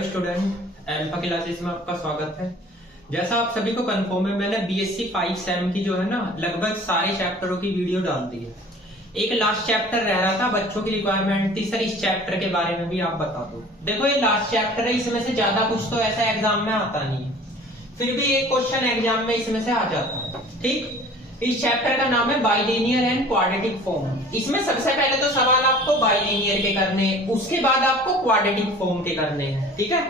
Hello student, alpha classes में आपका स्वागत है। जैसा आप सभी को कंफर्म है, मैंने बीएससी 5 सेम की जो है ना लगभग सारे चैप्टरों की वीडियो डाल दी है। एक लास्ट चैप्टर रह रहा था, बच्चों की रिक्वायरमेंट थी सर इस चैप्टर के बारे में भी आप बता दो। देखो ये लास्ट चैप्टर है, इसमें से ज्यादा कुछ तो ऐसा एग्जाम में आता नहीं है, फिर भी एक क्वेश्चन एग्जाम में इसमें से आ जाता है। ठीक, इस चैप्टर का नाम है बाइलिनियर एंड क्वाड्रेटिक फॉर्म। इसमें सबसे पहले तो सवाल आपको बाइलिनियर के करने हैं, उसके बाद आपको क्वाड्रेटिक फॉर्म के करने हैं। ठीक है,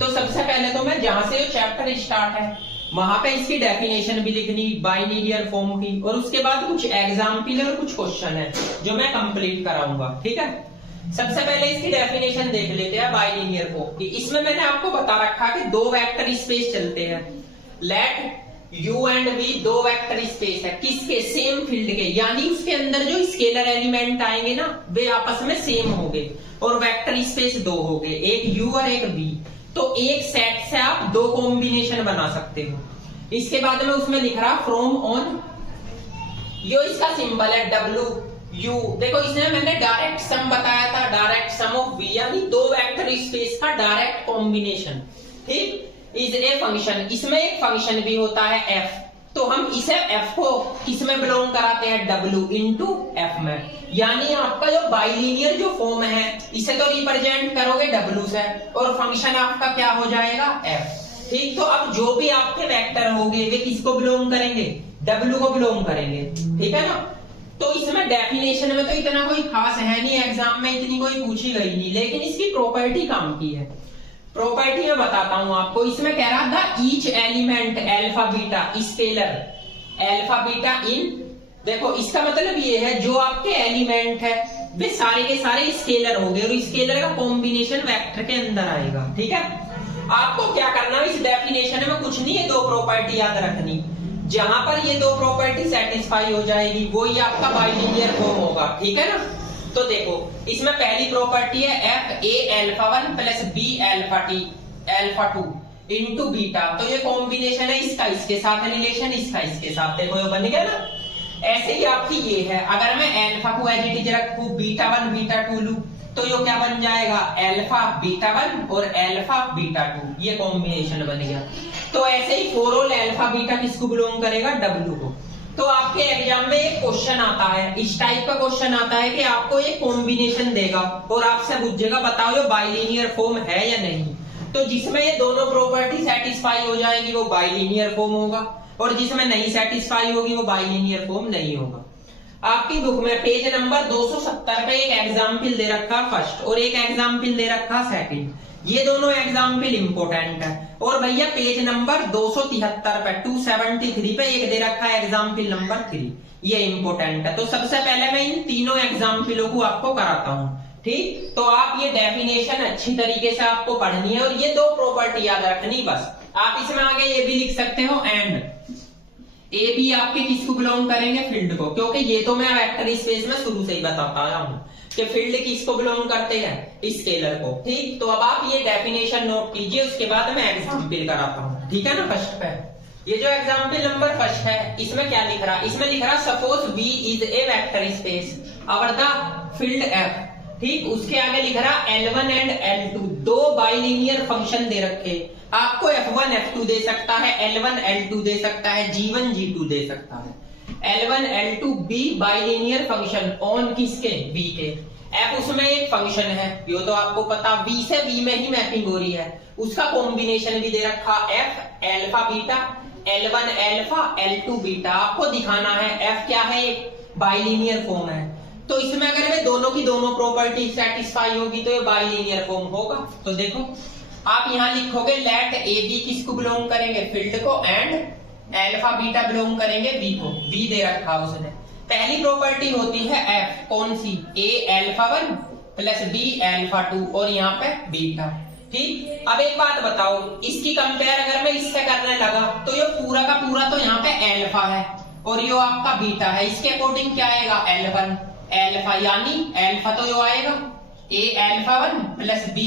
तो सबसे पहले तो मैं जहां से चैप्टर स्टार्ट है वहां पे इसकी डेफिनेशन भी लिखनी बाइलिनियर फॉर्म की, और उसके बाद कुछ एग्जाम्पल और कुछ क्वेश्चन है जो मैं कंप्लीट कराऊंगा। ठीक है, सबसे पहले इसकी डेफिनेशन देख लेते हैं बाइलिनियर फॉर्म की। इसमें मैंने आपको बता रखा कि दो वेक्टर स्पेस चलते हैं। लेट U एंड V दो वेक्टर स्पेस है, किसके? सेम फील्ड के, यानी उसके अंदर जो स्केलर एलिमेंट आएंगे ना वे आपस में सेम होंगे, और वेक्टर स्पेस दो होंगे, एक U और एक V। तो एक सेट से आप दो कॉम्बिनेशन बना सकते हो। इसके बाद में उसमें लिख रहा फ्रॉम ऑन, यो इसका सिंबल है WU। देखो इसमें मैंने डायरेक्ट सम बताया था, डायरेक्ट सम ऑफ V, यानी दो वेक्टर स्पेस का डायरेक्ट कॉम्बिनेशन। ठीक, इज ए फंक्शन, इसमें एक फंक्शन भी होता है f, तो हम इसे f को किसमें बिलोंग कराते हैं? W इंटू f में, यानी आपका जो बाइलिनियर जो फॉर्म है इसे तो रिप्रेजेंट करोगे W से, और फंक्शन आपका क्या हो जाएगा? f। ठीक, तो अब जो भी आपके वेक्टर होंगे वे किसको बिलोंग करेंगे? W को बिलोंग करेंगे। ठीक है ना, तो इसमें डेफिनेशन में तो इतना कोई खास है नहीं, एग्जाम में इतनी कोई पूछी गई नहीं, लेकिन इसकी प्रॉपर्टी काम की है। प्रॉपर्टी में बताता हूं आपको। इसमें कह रहा था each element alpha beta scalar alpha beta in, देखो इसका मतलब ये है जो आपके एलिमेंट है वे सारे के सारे स्केलर होंगे, और स्केलर का कॉम्बिनेशन वेक्टर के अंदर आएगा। ठीक है, आपको क्या करना है इस डेफिनेशन में? कुछ नहीं है, दो प्रॉपर्टी याद रखनी। जहां पर ये दो प्रॉपर्टी सेटिस्फाई हो जाएगी वो ही आपका बाइलिनियर फॉर्म होगा। ठीक है ना, तो देखो इसमें पहली प्रॉपर्टी है f a alpha 1 plus b alpha t alpha 2 into beta. तो ये कॉम्बिनेशन है, इसका इसके साथ रिलेशन, इसका इसके साथ। देखो ये बन गया ना। ऐसे ही आपकी ये है, अगर मैं अल्फा को एज इट इज रखूं, बीटा 1 बीटा 2 लूं, तो ये क्या बन जाएगा? अल्फा बीटा 1 और अल्फा बीटा 2, ये कॉम्बिनेशन बन गया। तो ऐसे ही फोर ऑल अल्फा बीटा किसको बिलोंग करेगा? W को। तो आपके एग्जाम में एक क्वेश्चन आता है, इस टाइप का क्वेश्चन आता है कि आपको एक कॉम्बिनेशन देगा और आपसे पूछेगा बताओ ये बाइलिनियर फॉर्म है या नहीं। तो जिसमें ये दोनों प्रॉपर्टी सेटिस्फाई हो जाएगी वो बाइलिनियर फॉर्म होगा, और जिसमें नहीं सेटिस्फाई होगी वो बाइलिनियर फॉर्म नहीं होगा। आपकी बुक में पेज नंबर 270 पे एक एग्जाम्पल दे रखा फर्स्ट और एक एग्जाम्पल दे रखा सेकंड। ये दोनों एग्जाम्पल इंपोर्टेंट है। और भैया पेज नंबर 273 पे 273 पे एक दे रखा है एग्जाम्पल नंबर 3, ये इंपोर्टेंट है। तो सबसे पहले मैं इन तीनों एग्जाम्पलों को आपको कराता हूँ। ठीक, तो आप ये डेफिनेशन अच्छी तरीके से आपको पढ़नी है, और ये दो प्रॉपर्टी याद रखनी बस। आप इसमें आगे ये भी लिख सकते हो एंड ए बी आपके किसको बिलोंग करेंगे? फील्ड को, क्योंकि ये तो मैं वेक्टर स्पेस में शुरू से ही बताता आया हूँ कि फील्ड किसको बिलोंग करते हैं? स्केलर को। ठीक, तो अब आप ये डेफिनेशन नोट कीजिए, उसके बाद मैं एग्जाम्पल कराता हूँ। ठीक है ना, फर्स्ट पे ये जो एग्जाम्पल नंबर फर्स्ट है इसमें क्या लिख रहा? इसमें लिख रहा suppose V is a vector space और द फील्ड F। ठीक, उसके आगे लिख रहा L1 एंड L2 दो बाइलिनियर फंक्शन दे रखे, आपको F1 F2 दे सकता है, L1 L2 दे सकता है, G1 G2 दे सकता है। L1 L2 B bilinear function on किसके? V के। F उसमें एक फंक्शन है, ये तो आपको पता, V से V में ही मैपिंग हो रही है, उसका कॉम्बिनेशन भी दे रखा F alpha beta L1 alpha L2 beta. आपको दिखाना है F क्या है? एक बाइलिनियर फॉर्म है। तो इसमें अगर वे दोनों की दोनों प्रॉपर्टी सेटिस्फाई होगी तो ये बाइलिनियर फॉर्म होगा। तो देखो आप यहाँ लिखोगे लेट ए बी किसको बिलोंग करेंगे? फील्ड को, एंड अल्फा बीटा बिलोंग करेंगे V को। V दे रखा उसने। पहली प्रॉपर्टी होती है F, कौन सी? A alpha 1 plus B alpha 2, और यहाँ पे बीटा। ठीक, अब एक बात बताओ, इसकी कंपेयर अगर मैं इससे करने लगा तो ये पूरा का पूरा तो यहाँ पे अल्फा है और ये आपका बीटा है, इसके अकॉर्डिंग क्या आएगा? L1 अल्फा, यानी अल्फा तो यो आएगा A alpha 1 plus B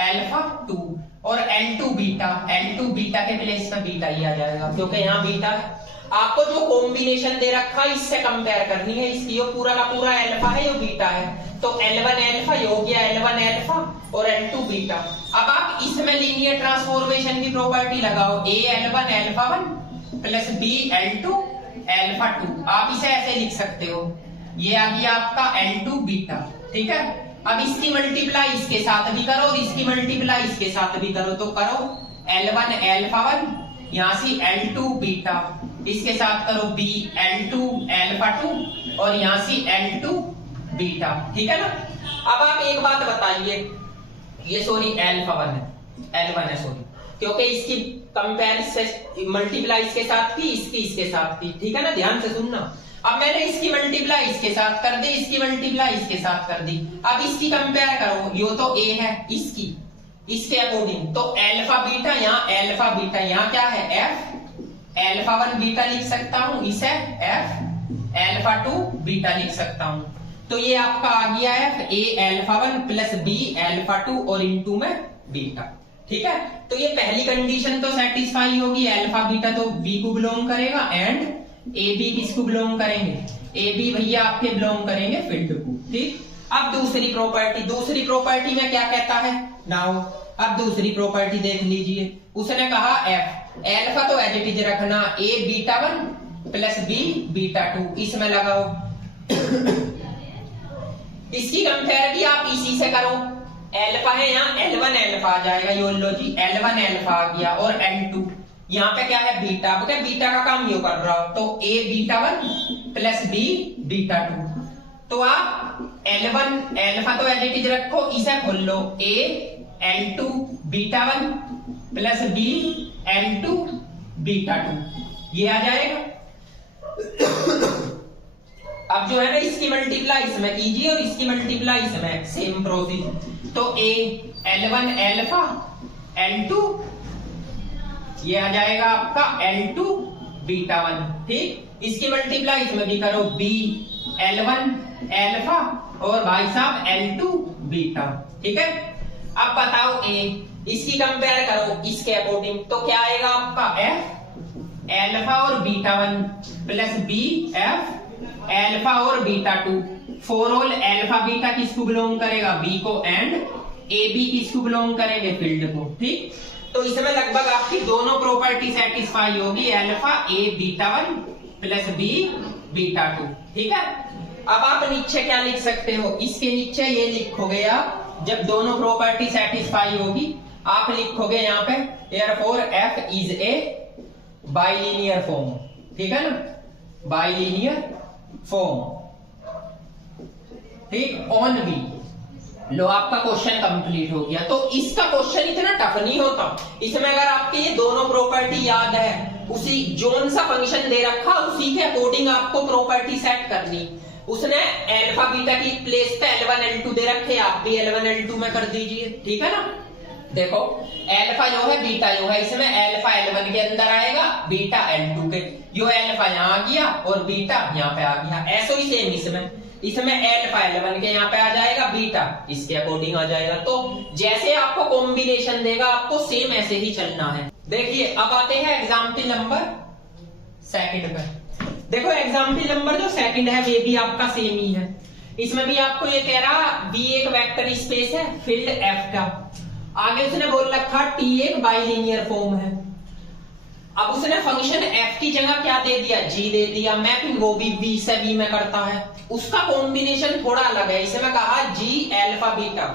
alpha 2, और L2 बीटा, L2 बीटा के प्लेस में बीटा ही आ जाएगा क्योंकि यहाँ बीटा है। आपको जो कॉम्बिनेशन दे रखा है इससे कंपेयर करनी है इसकी। ये पूरा का पूरा अल्फा है, ये बीटा है, तो L1 अल्फा ये हो गया L1 अल्फा और L2 बीटा। अब आप इसमें लीनियर ट्रांसफॉर्मेशन की प्रॉपर्टी लगाओ, A L1 alpha 1 plus B L2 alpha 2। आप इसे ऐसे लिख सकते हो, ये आ गया आपका L2 बीटा, ठीक है। अब इसकी मल्टीप्लाई इसके साथ भी करो और इसकी मल्टीप्लाई इसके साथ भी करो, तो करो L1 अल्फा 1 यहाँ से L2 बीटा, इसके साथ करो B L2 अल्फा 2 और यहाँ से L2 बीटा, ठीक है ना। अब आप एक बात बताइए, ये सॉरी अल्फा 1 है, L1 है सॉरी, क्योंकि इसकी कंपेरिजन मल्टीप्लाई इसके साथ की, इसकी इसके साथ की, ठीक है ना, ध्यान से सुनना। अब मैंने इसकी मल्टीप्लाई इसके साथ कर दी, इसकी मल्टीप्लाई इसके साथ कर दी। अब इसकी कंपेयर करो, यो तो A है, इसकी इसके अकॉर्डिंग तो अल्फा बीटा, यहाँ अल्फा बीटा, यहाँ क्या है F अल्फा 1 बीटा लिख सकता हूं, इसे F अल्फा 2 बीटा लिख सकता हूं। तो ये आपका आ गया F A alpha 1 plus B alpha 2 और इनटू में बीटा, ठीक है। तो ये पहली कंडीशन तो सेटिस्फाई होगी, अल्फा बीटा तो B को बिलोंग करेगा एंड ए बी किसको बिलोंग करेंगे, ए बी भैया आपके बिलोंग करेंगे फील्ड को, ठीक। अब दूसरी प्रॉपर्टी में क्या कहता है नाउ, अब दूसरी प्रॉपर्टी देख लीजिए, उसने कहा F अल्फा तो एज इट इज रखना, A beta 1 plus B beta 2, इसमें लगाओ इसकी कंपेयर भी आप इसी से करो, अल्फा है यहाँ L1 अल्फा आ जाएगा, यो जी L1 अल्फा आ गया और L2 यहाँ पे क्या है बीटा, बोले बीटा का काम यो कर रहा हो, तो A beta 1 plus B beta 2। तो आप L1 अल्फा तो एज इट इज रखो, इसे खोल लो, A L2 beta 1 plus B L2 beta 2, ये आ जाएगा। अब जो है ना इसकी मल्टीप्लाई इसमें कीजिए और इसकी मल्टीप्लाई इसमें, सेम प्रोसेस। तो A L1 अल्फा L2, ये आ जाएगा आपका L2 बीटा 1, ठीक। इसकी मल्टीप्लाई इसमें भी करो, B L1 अल्फा और भाई साहब L2 बीटा, ठीक है। अब बताओ A, इसकी कंपेयर करो इसके अकॉर्डिंग, तो क्या आएगा आपका F अल्फा और beta 1 plus B F alpha और beta 2, for all alpha beta किसको बिलोंग करेगा, B को, एंड A B किसको बिलोंग करेंगे, फील्ड को, ठीक। तो इसमें लगभग आपकी दोनों प्रॉपर्टी सेटिस्फाई होगी, alpha A beta 1 plus B beta 2, ठीक है। अब आप नीचे क्या लिख सकते हो, इसके नीचे ये लिखोगे आप, जब दोनों प्रॉपर्टी सेटिस्फाई होगी आप लिखोगे यहाँ पे therefore F is a bilinear form, ठीक है ना, बाइलिनियर फॉर्म, ठीक, ऑन बी। लो आपका क्वेश्चन कंप्लीट हो गया। तो इसका क्वेश्चन इतना टफ नहीं होता, इसमें अगर आपके ये दोनों प्रॉपर्टी याद है, उसी जोन सा फंक्शन दे रखा, उसी के अकॉर्डिंग आपको प्रॉपर्टी सेट करनी। उसने अल्फा बीटा की प्लेस पे L1 L2 दे रखे, आप भी L1 L2 में कर दीजिए, ठीक है ना। देखो अल्फा जो है बीटा जो है, इसमें अल्फा L1 के अंदर आएगा, बीटा L2 के, यो अल्फा यहाँ आ गया और बीटा यहाँ पे आ गया। ऐसे ही सेम इसमें अल्फा L1 के यहाँ पे आ जाएगा, बीटा इसके अकॉर्डिंग आ जाएगा। तो जैसे आपको कॉम्बिनेशन देगा आपको सेम ऐसे ही चलना है। देखिए अब आते हैं एग्जाम्पल नंबर सेकंड पे। देखो एग्जाम्पल नंबर जो सेकंड है वे भी आपका सेम ही है। इसमें भी आपको ये कह रहा B एक वेक्टर स्पेस है, फील्ड F का, आगे उसने बोल रखा T एक बाइलिनियर फॉर्म है। अब उसने फंक्शन F की जगह क्या दे दिया, G दे दिया, मैपिंग वो भी B से B में करता है। उसका कॉम्बिनेशन थोड़ा अलग है, इसमें कहा G अल्फा बीटा,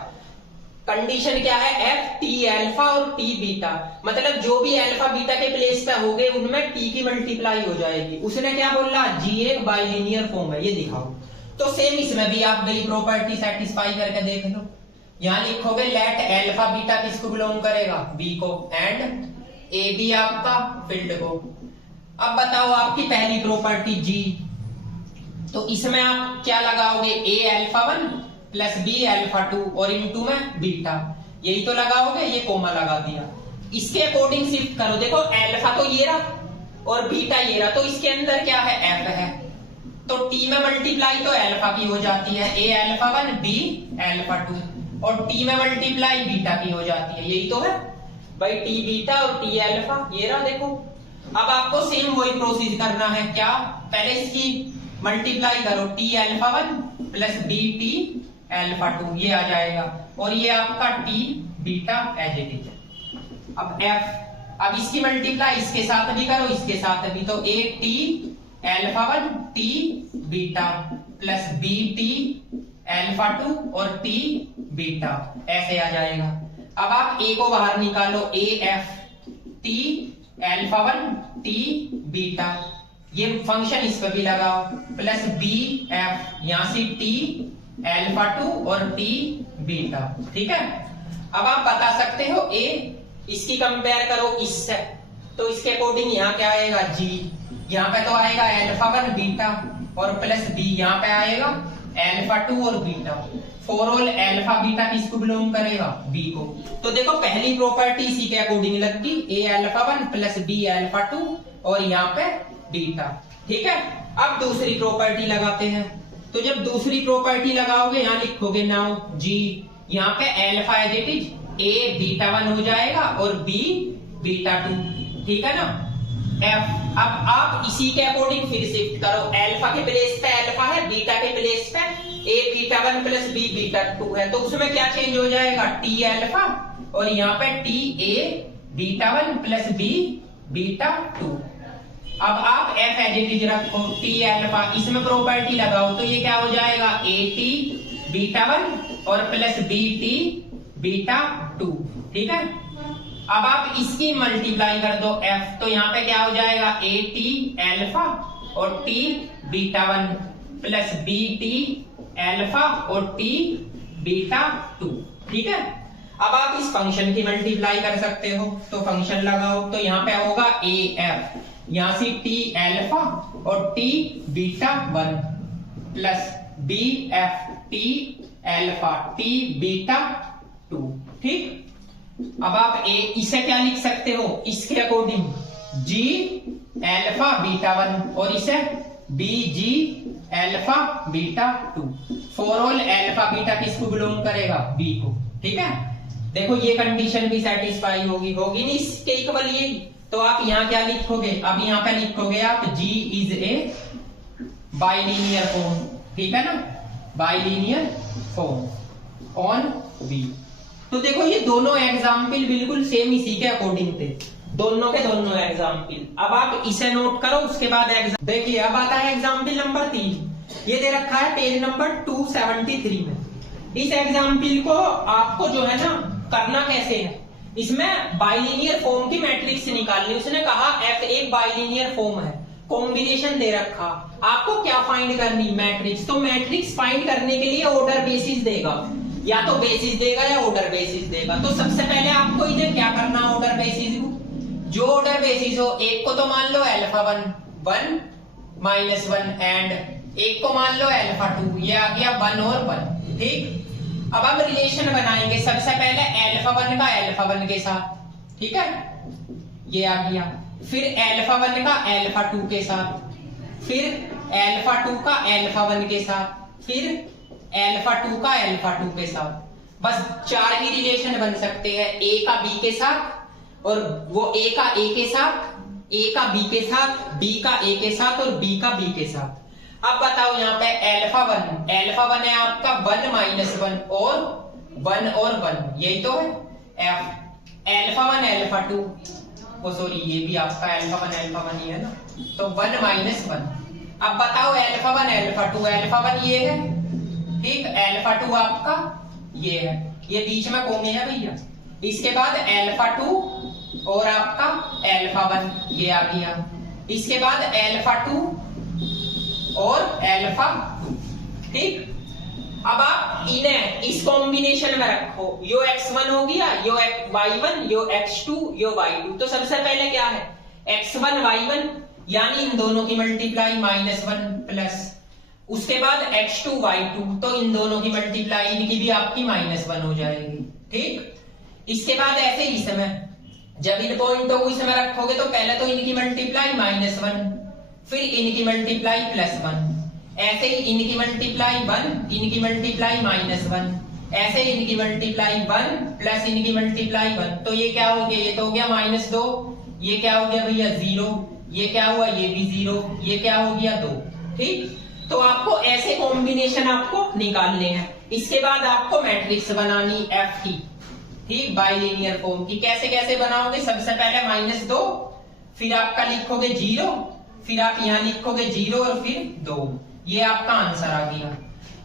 कंडीशन क्या है F T अल्फा और T बीटा, मतलब जो भी अल्फा बीटा के प्लेस पे होंगे उनमें T की मल्टीप्लाई हो जाएगी। उसने क्या बोला, G एक बाइलिनियर फॉर्म है, ये दिखाओ। तो सेम इसमें भी आप वही प्रॉपर्टी सेटिस्फाई करके देख लो। यहाँ लिखोगे लेट अल्फा बीटा किसको बिलोंग करेगा, B को, एंड A B आपका फील्ड को। अब बताओ आपकी पहली प्रॉपर्टी G, तो इसमें आप क्या लगाओगे, A alpha 1 plus B alpha 2 और इनटू में बीटा, यही तो लगाओगे, ये कोमा लगा दिया। इसके अकॉर्डिंग शिफ्ट करो, देखो अल्फा तो ये रहा और बीटा ये रहा, तो इसके अंदर क्या है, F है, तो T में मल्टीप्लाई तो अल्फा की हो जाती है, A अल्फा 1 B अल्फा 2, और T में मल्टीप्लाई बीटा की हो जाती है, यही तो है भाई, T बीटा और T अल्फा, ये रहा देखो। अब आपको सेम वही प्रोसीज करना है। क्या, पहले इसकी मल्टीप्लाई करो, T alpha 1 plus B T alpha 2, ये आ जाएगा, और ये आपका T beta as it is. अब एफ, अब इसकी मल्टीप्लाई इसके साथ भी करो, इसके साथ भी, तो A T alpha 1 T beta plus B T alpha 2 और टी बीटा, ऐसे आ जाएगा। अब आप ए को बाहर निकालो, A F T alpha 1 T beta, ये फंक्शन इस पर भी लगाओ, प्लस बी एफ, यहां से टी अल्फा 2 और टी बीटा, ठीक है। अब आप बता सकते हो ए, इसकी कंपेयर करो इससे, तो इसके अकॉर्डिंग यहाँ क्या आएगा, जी, यहाँ पे तो आएगा अल्फा 1 बीटा और प्लस बी, यहाँ पे आएगा अल्फा 2 और beta. For all alpha beta किसको बिलोंग करेगा, बी को। तो देखो पहली प्रॉपर्टी इसी के अकॉर्डिंग लगती, ए अल्फा 1 प्लस बी अल्फा 2 और यहाँ पे बीटा, ठीक है। अब दूसरी प्रॉपर्टी लगाते हैं, तो जब दूसरी प्रॉपर्टी लगाओगे यहाँ लिखोगे नाउ जी, यहाँ पे alpha as it is A beta 1 हो जाएगा और बी बीटा 2, ठीक है ना। एफ, अब आप इसी के अकॉर्डिंग फिर शिफ्ट करो, अल्फा के प्लेस पे अल्फा है, बीटा के प्लेस पे ए बीटा 1 प्लस बी बीटा 2 है, तो उसमें क्या चेंज हो जाएगा, टी अल्फा और यहाँ पे T A beta 1 plus B beta 2। अब आप एफ एज इट इज रखो, टी अल्फा, इसमें प्रॉपर्टी लगाओ, तो ये क्या हो जाएगा, ए टी बीटा 1 और प्लस बी टी बीटा 2, ठीक है। अब आप इसकी मल्टीप्लाई कर दो एफ, तो यहाँ पे क्या हो जाएगा, ए टी अल्फा और T beta 1 plus B T alpha और टी बीटा 2, ठीक है। अब आप इस फंक्शन की मल्टीप्लाई कर सकते हो, तो फंक्शन लगाओ, तो यहाँ पे होगा ए एफ, यहाँ से टी अल्फा और T beta 1 plus B F T alpha T beta 2, ठीक। अब आप इसे क्या लिख सकते हो, इसके अकॉर्डिंग जी अल्फा बीटा 1 और इसे B G alpha beta 2। For all alpha beta किसको बिलोंग करेगा, बी को, ठीक है। देखो ये कंडीशन भी सेटिस्फाई होगी नहीं इसके इक्वल ये, तो आप यहाँ क्या लिखोगे, अब यहाँ पे लिखोगे आप जी इज ए बाइलिनियर फॉर्म, ठीक है ना, बाइलिनियर फॉर्म ऑन बी। तो देखो ये दोनों एग्जाम्पल बिल्कुल सेम इसी के अकॉर्डिंग थे, दोनों के दोनों एग्जाम्पल। अब आप इसे नोट करो, उसके बाद एग्जाम देखिए। अब आता है एग्जाम्पल नंबर 3, ये दे रखा है पेज नंबर 273 में। इस एग्जाम्पल को आपको जो है ना करना कैसे है, इसमें बाइलिनियर फॉर्म की मैट्रिक्स निकालनी। उसने कहा एफ एक बाइलिनियर फॉर्म है, कॉम्बिनेशन दे रखा, आपको क्या फाइंड करनी, मैट्रिक्स। तो मैट्रिक्स फाइंड करने के लिए ऑर्डर बेसिस देगा, या तो बेसिस देगा या ऑर्डर बेसिस देगा। तो सबसे पहले आपको इधर क्या करना, ऑर्डर बेसिस को, जो ऑर्डर बेसिस हो, एक को तो मान लो अल्फा 1 1 माइनस 1 एंड एक को मान लो अल्फा 2, ये आ गया 1 और 1, ठीक। अब हम रिलेशन बनाएंगे, सबसे पहले अल्फा 1 का अल्फा 1 के साथ, ठीक है, ये आ गया, फिर अल्फा 1 का अल्फा 2 के साथ, फिर अल्फा 2 का अल्फा 1 के साथ, फिर अल्फा 2 का अल्फा 2 के साथ। बस 4 ही रिलेशन बन सकते हैं, ए का बी के साथ, और वो ए का ए के साथ, ए का बी के साथ, बी का ए के साथ और बी का बी के साथ। अब बताओ यहाँ पे अल्फा 1 है आपका 1 माइनस 1 और 1 और 1, यही तो है एफ। अल्फा 1 अल्फा 2, वो सॉरी ये भी आपका अल्फा 1 ही है ना, तो 1 माइनस 1। अब बताओ अल्फा 1 अल्फा 2, अल्फा 1 ये है, ठीक, अल्फा 2 आपका ये है, ये बीच में कौन है भैया, इसके बाद अल्फा 2 और आपका अल्फा 1 ये आ गया, इसके बाद अल्फा 2 और अल्फा 2, ठीक। अब आप इन्हें इस कॉम्बिनेशन में रखो, यो x1 हो गया, यो y1, यो x2, यो y2। तो सबसे पहले क्या है, x1 y1 यानी इन दोनों की मल्टीप्लाई -1 प्लस, उसके बाद x2 y2, तो इन दोनों की मल्टीप्लाई इनकी भी आपकी -1 हो जाएगी, ठीक। इसके बाद ऐसे ही समय जब इन पॉइंटों को इसमें रखोगे तो पहले तो इनकी मल्टीप्लाई -1, फिर इनकी मल्टीप्लाई +1, ऐसे ही इनकी मल्टीप्लाई 1, इनकी मल्टीप्लाई -1, ऐसे इनकी मल्टीप्लाई 1 प्लस इनकी मल्टीप्लाई 1, तो ये क्या हो गया, ये तो हो गया -2, ये क्या हो गया भैया 0, ये क्या हुआ ये भी 0, ये क्या हो गया 2। ठीक, तो आपको ऐसे कॉम्बिनेशन आपको निकालने हैं। इसके बाद आपको मैट्रिक्स बनानी एफ की, ठीक, बाइलिनियर फॉर्म की। कैसे कैसे बनाओगे? सबसे पहले -2, फिर आपका लिखोगे 0, फिर आप यहाँ लिखोगे 0 और फिर 2। ये आपका आंसर आ गया।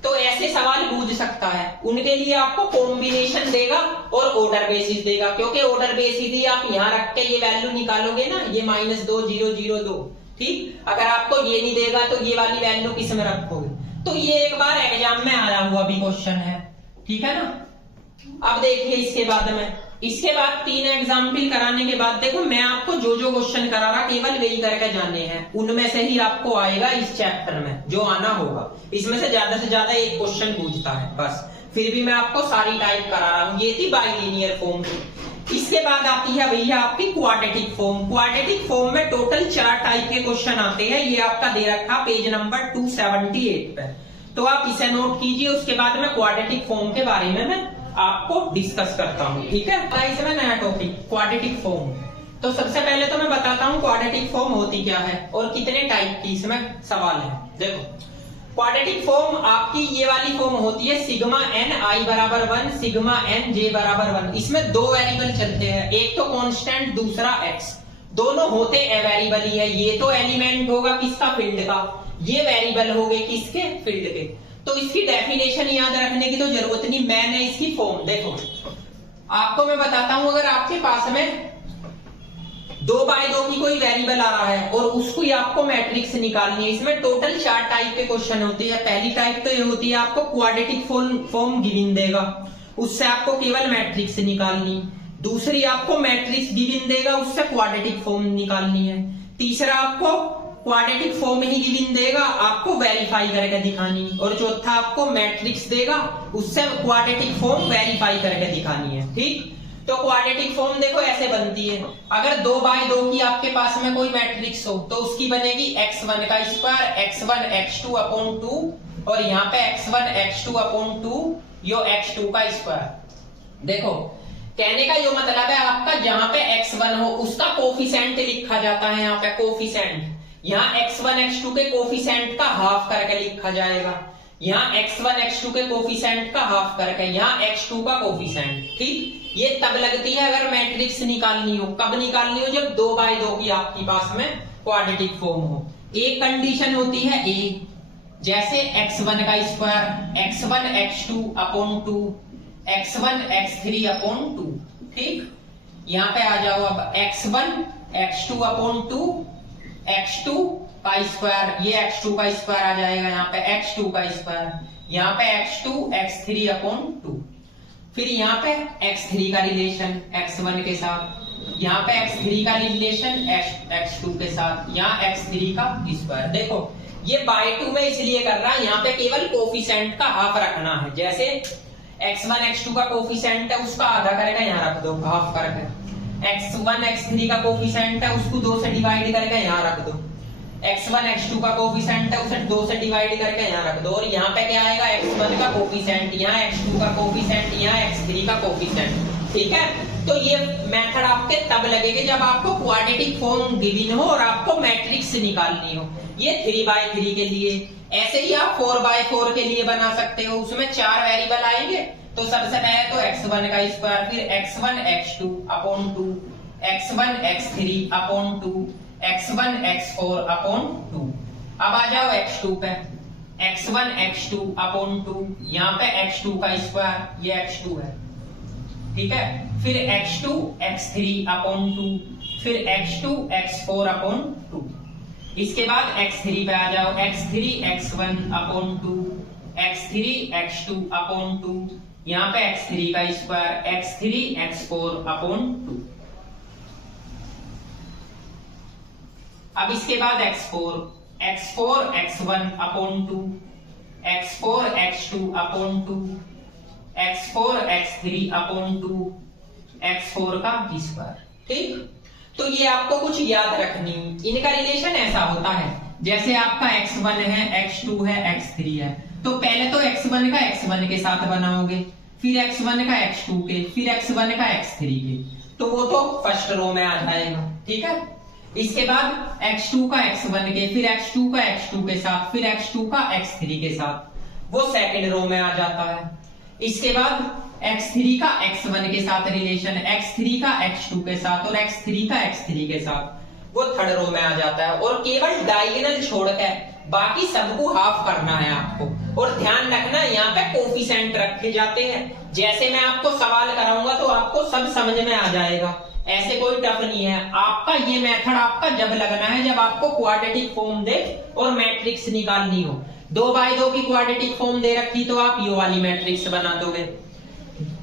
तो ऐसे सवाल पूछ सकता है, उनके लिए आपको कॉम्बिनेशन देगा और ऑर्डर बेसिस देगा, क्योंकि ऑर्डर बेसिस ही आप यहाँ रख के ये वैल्यू निकालोगे ना, ये -2 0 0 2। ठीक, अगर आपको ये नहीं देगा तो ये वाली वैल्यू किस में रखोगे? तो ये एक बार एग्जाम में आया हुआ भी क्वेश्चन है, ठीक है ना। अब देखिए इसके बाद 3 एग्जाम्पल कराने के बाद देखो मैं आपको जो जो क्वेश्चन करा रहा केवल वही करके जाने हैं, उनमें से ही आपको आएगा इस चैप्टर में जो आना होगा। इसमें से ज्यादा एक क्वेश्चन पूछता है बस, फिर भी मैं आपको सारी टाइप करा रहा हूँ। ये थी बाइलिनियर फॉर्म की। इसके बाद आती है भैया आपकी क्वाड्रेटिक फॉर्म। क्वाड्रेटिक फॉर्म में टोटल 4 टाइप के क्वेश्चन आते हैं। ये आपका दे रखा पेज नंबर 278 पे, तो आप इसे नोट कीजिए। उसके बाद में क्वाड्रेटिक फॉर्म के बारे में मैं आपको डिस्कस करता हूँ, ठीक है। इसमें नया टॉपिक क्वाड्रेटिक फॉर्म। तो सबसे पहले तो मैं बताता हूँ क्वाड्रेटिक फॉर्म होती क्या है और कितने टाइप की इसमें सवाल है। देखो क्वाड्रेटिक फॉर्म आपकी ये वाली फॉर्म होती है सिग्मा n i बराबर 1, सिग्मा n j बराबर 1। इसमें 2 वेरिएबल चलते हैं, एक तो कांस्टेंट दूसरा x। दोनों होते वेरिएबल ही है। ये तो एलिमेंट होगा किसका? फील्ड का। ये वेरिएबल हो गए किसके? फील्ड के। तो इसकी डेफिनेशन याद रखने की तो जरूरत नहीं, मैंने इसकी फॉर्म देखो आपको मैं बताता हूं। अगर आपके पास में 2x2 की कोई वेरिएबल आ रहा है और उसको ही आपको मैट्रिक्स निकालनी है, इसमें टोटल 4 टाइप के क्वेश्चन होते हैं। पहली टाइप तो ये होती है आपको क्वाड्रेटिक फॉर्म गिवन देगा, उससे आपको केवल मैट्रिक्स निकालनी। दूसरी आपको मैट्रिक्स गिवन देगा, उससे क्वाड्रेटिक फॉर्म निकालनी है। तीसरा आपको क्वाड्रेटिक फॉर्म ही गिवन देगा, आपको वेरीफाई करके दिखानी। और चौथा आपको मैट्रिक्स देगा, उससे क्वाड्रेटिक फॉर्म वेरीफाई करके दिखानी है, ठीक। तो क्वाड्रेटिक फॉर्म देखो ऐसे बनती है। अगर 2x2 की आपके पास में कोई मैट्रिक्स हो तो उसकी बनेगी x1 का स्क्वायर, x1 x2 अपॉन 2 और यहाँ पे x1 x2 अपॉन 2 यो x2 का स्क्वायर। देखो कहने का यो मतलब है आपका जहां पे x1 हो उसका कोफिशिएंट लिखा जाता है। यहाँ पे कोफिशिएंट, यहाँ x1 x2 के कोफिशिएंट का हाफ करके लिखा जाएगा। यहाँ x1 x2 के कोफिशिएंट का हाफ करके, यहाँ x2 का कोफिशिएंट, ठीक। ये तब लगती है अगर मैट्रिक्स निकालनी हो। कब निकालनी हो? जब 2x2 की आपके पास में क्वाड्रेटिक फॉर्म हो। एक कंडीशन होती है ए, जैसे x1 का square, x1 x2 upon 2, x1 x3 upon 2, ठीक। यहाँ पे आ जाओ अब x1 x2 अपॉन 2, x2 का स्क्वायर, ये x2 का स्क्वायर आ जाएगा, यहाँ पे x2 का स्क्वायर, यहाँ पे x2 x3 अपॉन 2। फिर यहाँ पे x3 का रिलेशन x1 के साथ, यहाँ पे x3 का रिलेशन x2 के साथ, यहाँ x3 का स्क्वायर। देखो ये बाय 2 में इसलिए कर रहा है, यहाँ पे केवल कोफिशिएंट का हाफ रखना है। जैसे x1 x2 का कोफिशिएंट है उसका आधा करके यहाँ रख दो, हाफ करके। x1 x3 का कोफिशिएंट है उसको 2 से डिवाइड करके यहाँ रख दो। x1 x2 का कोफिशिएंट है उसे 2 से डिवाइड करके यहाँ रख दो। और यहाँ पे क्या आएगा? x1 का कोफिशिएंट, यहाँ x2 का कोफिशिएंट, यहाँ x3 का कोफिशिएंट, ठीक है। तो ये मेथड आपके तब लगेगा जब आपको क्वाड्रेटिक फॉर्म गिवन हो और आपको मैट्रिक्स निकालनी हो। ये 3x3 के लिए। ऐसे ही आप 4x4 के लिए बना सकते हो, उसमें 4 वेरिएबल आएंगे। तो सबसे पहले तो x1 का स्क्वायर, फिर x1 x2 upon 2, x1 x3 upon 2, x1 x4 upon 2। अब आ जाओ x2 पे, x1 x2 अपॉन 2, यहाँ पे x2 का स्क्वायर, ये x2 है, ठीक है। फिर x2 x3 अपॉन 2, फिर x2 x4 अपॉन 2। इसके बाद x3 पे आ जाओ, x3 x1 upon 2, x3 x2 upon 2, यहाँ पे x3 का स्क्वायर, x3 x4 अपॉन 2। अब इसके बाद x4 x1 upon 2, x4 x2 upon 2, x4 x3 upon 2, x4 का स्क्वायर, ठीक। तो ये आपको कुछ याद रखनी, इनका रिलेशन ऐसा होता है जैसे आपका x1 है, x2 है, x3 है। तो पहले तो x1 का x1 के साथ बनाओगे, फिर x1 का x2 के, फिर x1 का x3 के, तो वो तो फर्स्ट रो में आ जाएगा। ठीक है, इसके बाद x2 का x1 के, फिर x2 का x2 के साथ, फिर x2 का x3 के साथ, वो सेकंड रो में आ जाता है। इसके बाद x3 का x1 के साथ रिलेशन, x3 का x2 के साथ और x3 का x3 के साथ, वो थर्ड रो में आ जाता है। और केवल डायगोनल छोड़कर बाकी सबको हाफ करना है आपको। और ध्यान रखना यहाँ पे कोफिशिएंट रखे जाते हैं, जैसे मैं आपको सवाल कराऊंगा तो आपको सब समझ में आ जाएगा, ऐसे कोई टफ नहीं है। आपका ये मेथड आपका जब लगना है जब आपको क्वाड्रेटिक फॉर्म दे और मैट्रिक्स निकालनी हो। 2x2 की क्वाड्रेटिक फॉर्म दे रखी तो आप ये वाली मैट्रिक्स बना दोगे,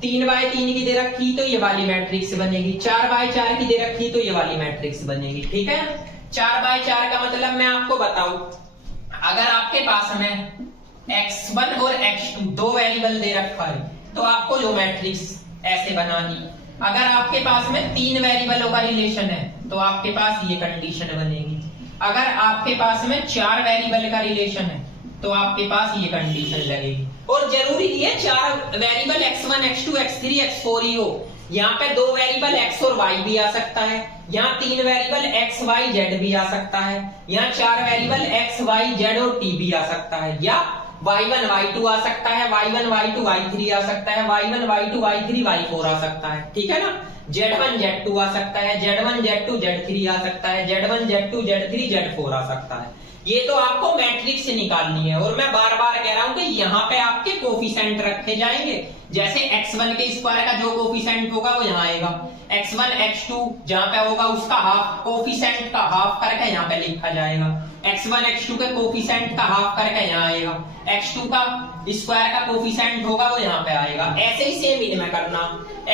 3x3 की दे रखी तो ये वाली मैट्रिक्स बनेगी, 4x4 की दे रखी तो ये वाली मैट्रिक्स बनेगी। ठीक है, 4x4 का मतलब मैं आपको बताऊं, अगर आपके पास में x1 और x2 दो वेरिएबल दे रखा है तो आपको जो मैट्रिक्स ऐसे बनानी। अगर आपके पास में 3 वेरिएबलों का रिलेशन है तो आपके पास ये कंडीशन बनेगी। अगर आपके पास में 4 वेरिएबल का रिलेशन है तो आपके पास ये कंडीशन लगेगी। और जरूरी नहीं है 4 variable x1 x2 x3 x4 ही हो, यहाँ पे 2 वेरिएबल x और y भी आ सकता है, यहाँ 3 वेरिएबल x y z भी आ सकता है, यहाँ 4 वेरिएबल x y z और t भी आ सकता है, या y1 y2 आ सकता है, y1 y2 y3 आ सकता है, y1 y2 y3 y4 आ सकता है। ठीक है ना, z1 z2 आ सकता है, z1 z2 z3 आ सकता है, z1 z2 z3 z4 आ सकता है। ये तो आपको मैट्रिक्स निकालनी है। और मैं बार बार कह रहा हूं कि यहाँ पे आपके कोफिशिएंट रखे जाएंगे, जैसे x1 के स्क्वायर का जो कोफिशिएंट होगा वो यहाँ आएगा, x1 x2 जहाँ पे होगा उसका हाफ, कोफिशिएंट का हाफ करके यहाँ पे लिखा जाएगा, x1 x2 के कोफिशिएंट का हाफ करके यहाँ आएगा, x2 का स्क्वायर का कोफिशिएंट होगा वो यहाँ पे आएगा। ऐसे ही सेम इनमें करना,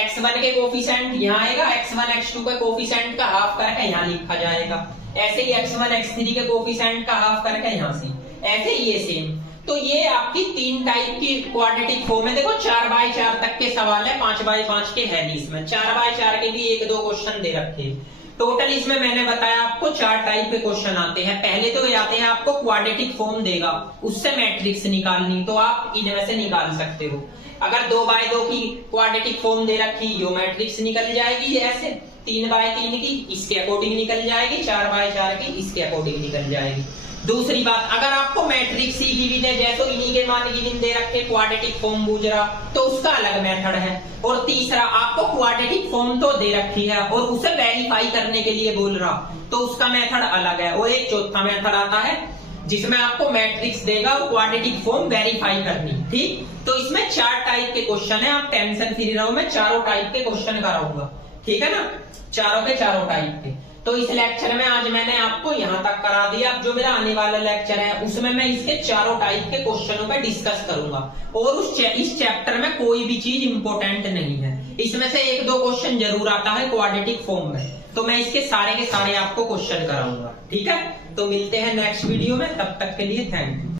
x1 के कोफिशिएंट यहाँ आएगा, x1 x2 के कोफिशिएंट का हाफ करके यहाँ लिखा जाएगा, ऐसे ही x1 x3 के कोफिशिएंट का हाफ करके यहाँ से, ऐसे ही ये सेम। तो ये आपकी 3 टाइप की क्वाड्रेटिक फॉर्म है। देखो 4x4 तक के सवाल है, 5x5 के है नहीं, इसमें 4x4 के भी 1-2 क्वेश्चन दे रखे। टोटल इसमें मैंने बताया आपको 4 टाइप के क्वेश्चन आते हैं। पहले तो ये आते हैं आपको क्वाड्रेटिक फॉर्म देगा, उससे मैट्रिक्स निकालनी, तो आप इनमें से निकाल सकते हो। अगर 2x2 की क्वाड्रेटिक फॉर्म दे रखी, यो मैट्रिक्स निकल जाएगी ऐसे, 3x3 की इसके अकॉर्डिंग निकल जाएगी, 4x4 की इसके अकॉर्डिंग निकल जाएगी। दूसरी बात, अगर आपको मैट्रिक्स ही गिवन है, जैसे इन्हीं के मान गिवन दे रखे, क्वाड्रेटिक फॉर्म बूझ रहा, तो उसका अलग मेथड है। और तीसरा, आपको क्वाड्रेटिक फॉर्म तो दे रखी है और उसे वेरीफाई करने के लिए बोल रहा, तो उसका मेथड अलग है। और एक चौथा मेथड आता है जिसमें आपको मैट्रिक्स देगा और क्वाड्रेटिक फॉर्म वेरीफाई करनी। ठीक, तो इसमें 4 टाइप के क्वेश्चन है, आप टेंशन फ्री रहो, मैं चारों टाइप के क्वेश्चन कराऊंगा। ठीक है ना, चारों के चारों टाइप के। तो इस लेक्चर में आज मैंने आपको यहाँ तक करा दिया। अब जो मेरा आने वाला लेक्चर है उसमें मैं इसके चारों टाइप के क्वेश्चनों पे डिस्कस करूंगा। और इस चैप्टर में कोई भी चीज इंपॉर्टेंट नहीं है, इसमें से 1-2 क्वेश्चन जरूर आता है क्वाड्रेटिक फॉर्म में, तो मैं इसके सारे के सारे आपको क्वेश्चन कराऊंगा। ठीक है, तो मिलते हैं नेक्स्ट वीडियो में, तब तक के लिए थैंक यू।